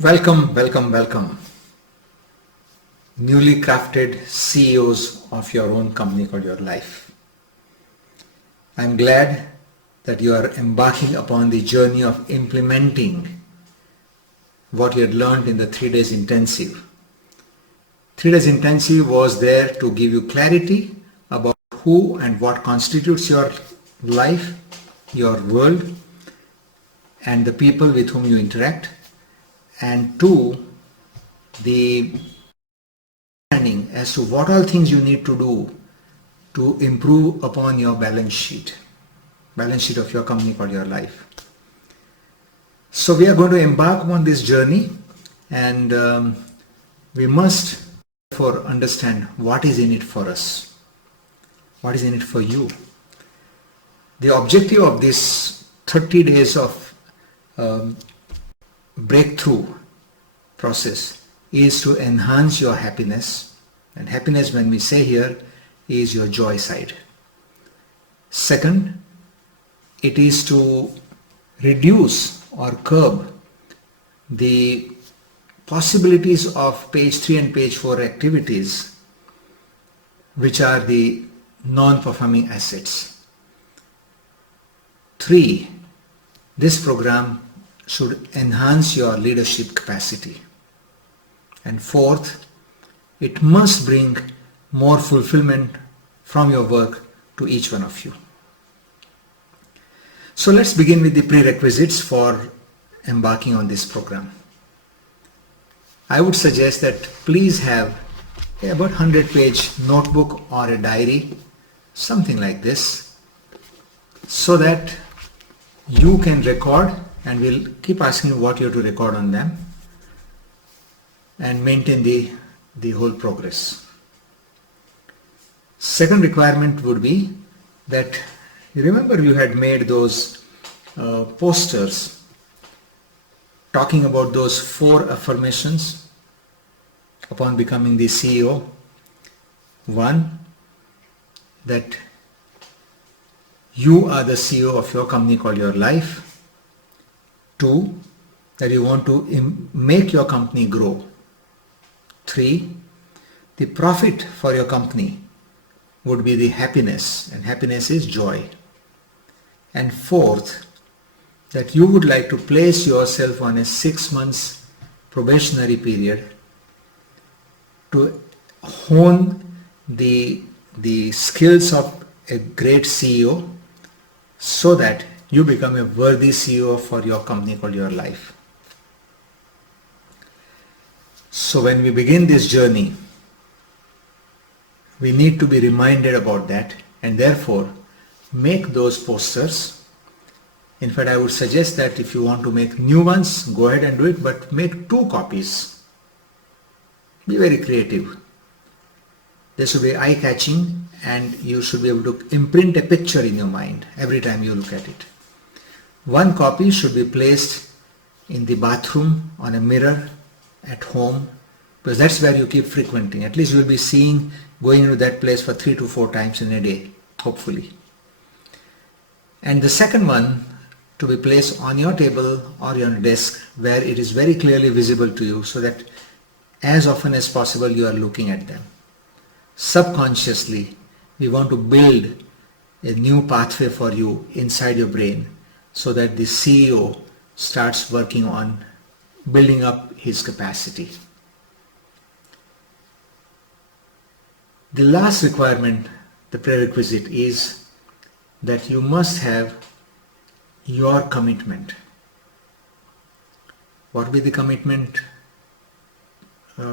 Welcome, welcome, welcome. Newly crafted CEOs of your own company called your life. I'm glad that you are embarking upon the journey of implementing what you had learned in the 3 days intensive. 3 days intensive was there to give you clarity about who and what constitutes your life, your world, and the people with whom you interact, and two, the understanding as to what all things you need to do to improve upon your balance sheet of your company called your life. So we are going to embark on this journey, and we must therefore understand what is in it for us, what is in it for you. The objective of this 30 days of breakthrough process is to enhance your happiness, and happiness, when we say here, is your joy side. Second, it is to reduce or curb the possibilities of page 3 and page 4 activities, which are the non-performing assets. 3, this program should enhance your leadership capacity. And 4th, it must bring more fulfillment from your work to each one of you. So let's begin with the prerequisites for embarking on this program. I would suggest that please have about 100-page notebook or a diary, something like this, so that you can record, and we'll keep asking you what you have to record on them, and maintain the whole progress. Second requirement would be that you remember you had made those posters talking about those 4 affirmations upon becoming the CEO. 1, that you are the CEO of your company called your life. 2, that you want to make your company grow. 3, the profit for your company would be the happiness, and happiness is joy. And 4th, that you would like to place yourself on a 6 months probationary period to hone the skills of a great CEO, so that you become a worthy CEO for your company called your life. So when we begin this journey, we need to be reminded about that, and therefore make those posters. In fact, I would suggest that if you want to make new ones, go ahead and do it, but make 2 copies. Be very creative. They should be eye-catching, and you should be able to imprint a picture in your mind every time you look at it. 1 copy should be placed in the bathroom on a mirror at home, because that's where you keep frequenting. At least you will be going into that place for 3 to 4 times in a day, hopefully. And the second one to be placed on your table or on your desk, where it is very clearly visible to you, so that as often as possible you are looking at them. Subconsciously, we want to build a new pathway for you inside your brain, so that the CEO starts working on building up his capacity. The last requirement, the prerequisite, is that you must have your commitment. What will the commitment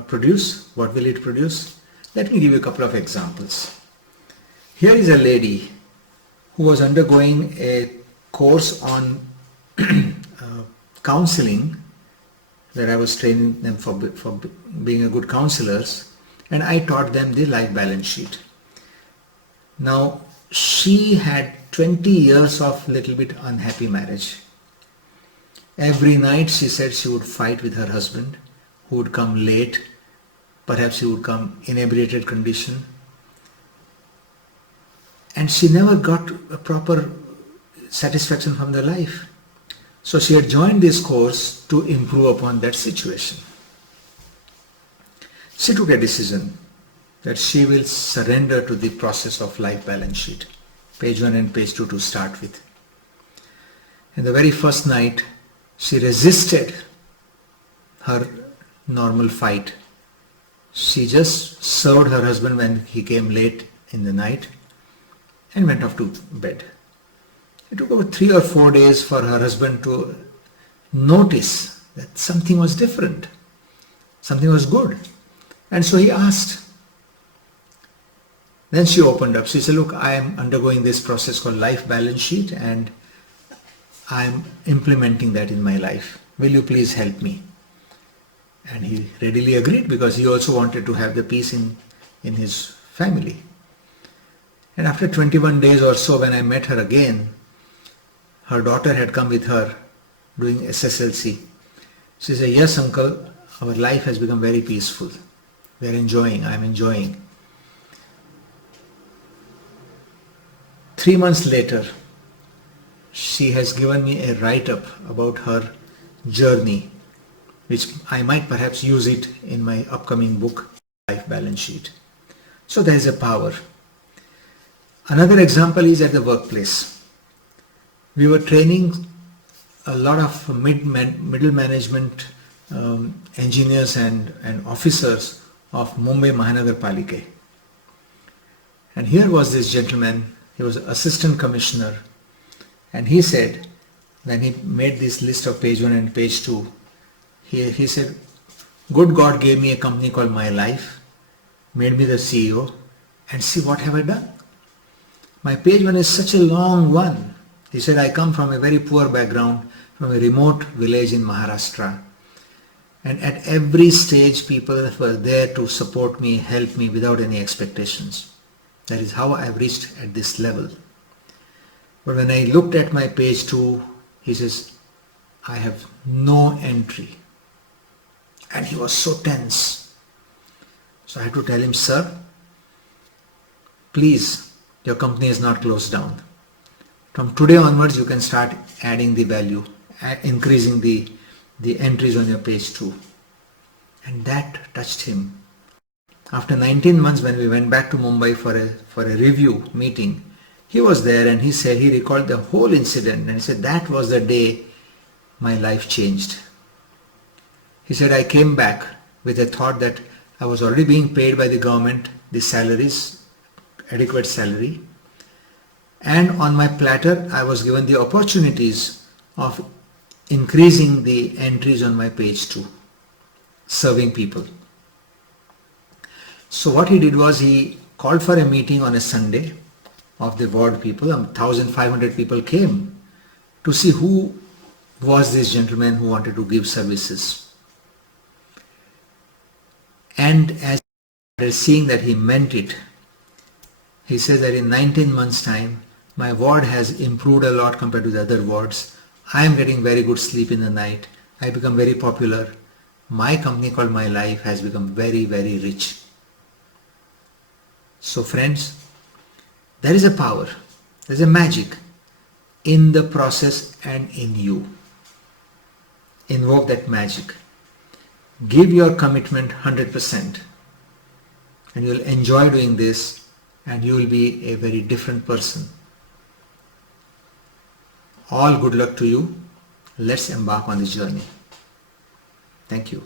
produce? What will it produce? Let me give you a couple of examples. Here is a lady who was undergoing a course on counseling, where I was training them for being a good counselors, and I taught them the life balance sheet. Now, she had 20 years of little bit unhappy marriage. Every night she said she would fight with her husband, who would come late, perhaps he would come inebriated condition, and she never got a proper satisfaction from the life. So she had joined this course to improve upon that situation. She took a decision that she will surrender to the process of life balance sheet, page 1 and page 2 to start with. In the very first night, she resisted her normal fight. She just served her husband when he came late in the night and went off to bed. It took about 3 or 4 days for her husband to notice that something was different, something was good. And so he asked. Then she opened up. She said, look, I am undergoing this process called life balance sheet and I am implementing that in my life. Will you please help me? And he readily agreed because he also wanted to have the peace in his family. And after 21 days or so, when I met her again, her daughter had come with her doing SSLC. She said, yes, uncle, our life has become very peaceful. We are enjoying, I am enjoying. 3 months later, she has given me a write-up about her journey, which I might perhaps use it in my upcoming book, Life Balance Sheet. So there is a power. Another example is at the workplace. We were training a lot of middle management engineers and officers of Mumbai Mahanagar Palike. And here was this gentleman, he was assistant commissioner, and he said, when he made this list of page 1 and page 2, he said, good God gave me a company called My Life, made me the CEO, and see what have I done? My page 1 is such a long one. He said, I come from a very poor background, from a remote village in Maharashtra. And at every stage, people were there to support me, help me without any expectations. That is how I've reached at this level. But when I looked at my page 2, he says, I have no entry. And he was so tense. So I had to tell him, sir, please, your company is not closed down. From today onwards, you can start adding the value, increasing the entries on your page 2. And that touched him. After 19 months, when we went back to Mumbai for a review meeting, he was there and he said, he recalled the whole incident and he said, that was the day my life changed. He said, I came back with a thought that I was already being paid by the government, the salaries, adequate salary. And on my platter, I was given the opportunities of increasing the entries on my page 2, serving people. So what he did was he called for a meeting on a Sunday of the ward people. 1,500 people came to see who was this gentleman who wanted to give services. And as seeing that he meant it, he says that in 19 months time, my ward has improved a lot compared to the other wards. I am getting very good sleep in the night. I become very popular. My company called My Life has become very, very rich. So friends, there is a power, there is a magic in the process and in you. Invoke that magic. Give your commitment 100% and you will enjoy doing this and you will be a very different person. All good luck to you. Let's embark on this journey. Thank you.